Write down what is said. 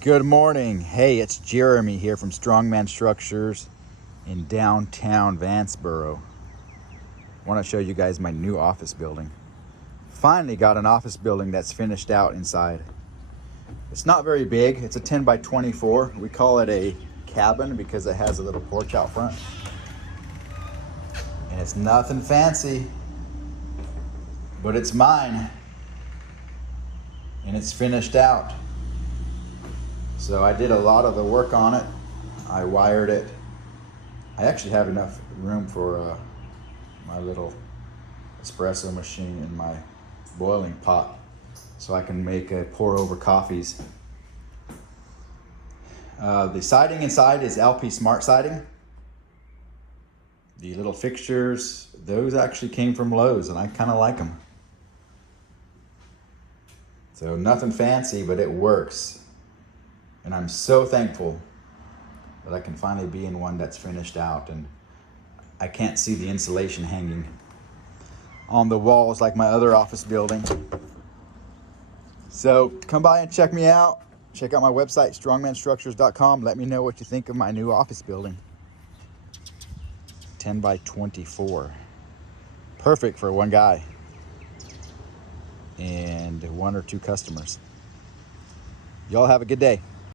Good morning. Hey, it's Jeremy here from Strongman Structures in downtown Vanceboro. I want to show you guys my new office building. Finally got an office building that's finished out inside. It's not very big. It's a 10 by 24. We call it a cabin because it has a little porch out front. And it's nothing fancy, but it's mine. And it's finished out. So I did a lot of the work on it. I wired it. I actually have enough room for my little espresso machine and my boiling pot so I can make pour over coffees. The siding inside is LP Smart siding. The little fixtures, those actually came from Lowe's and I kind of like them. So nothing fancy, but it works. And I'm so thankful that I can finally be in one that's finished out, and I can't see the insulation hanging on the walls like my other office building. So come by and check me out. Check out my website, strongmanstructures.com. Let me know what you think of my new office building. 10 by 24. Perfect for one guy and one or two customers. Y'all have a good day.